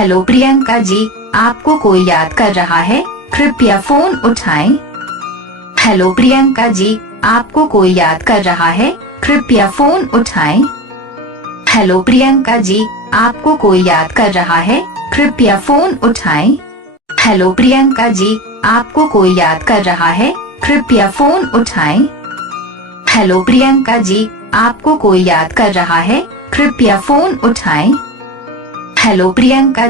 Hello Priyanka ji, आपको कोई याद कर रहा है, कृपया फोन उठाएं। हेलो प्रियंका जी, आपको कोई याद कर रहा है, कृपया फोन उठाएं। हेलो प्रियंका जी, आपको कोई याद कर रहा है, कृपया फोन उठाएं। हेलो प्रियंका जी, आपको कोई याद कर रहा है, कृपया फोन उठाएं। हेलो प्रियंका जी, आपको कोई याद कर रहा है, कृपया फोन उठाएं। हेलो प्रियंका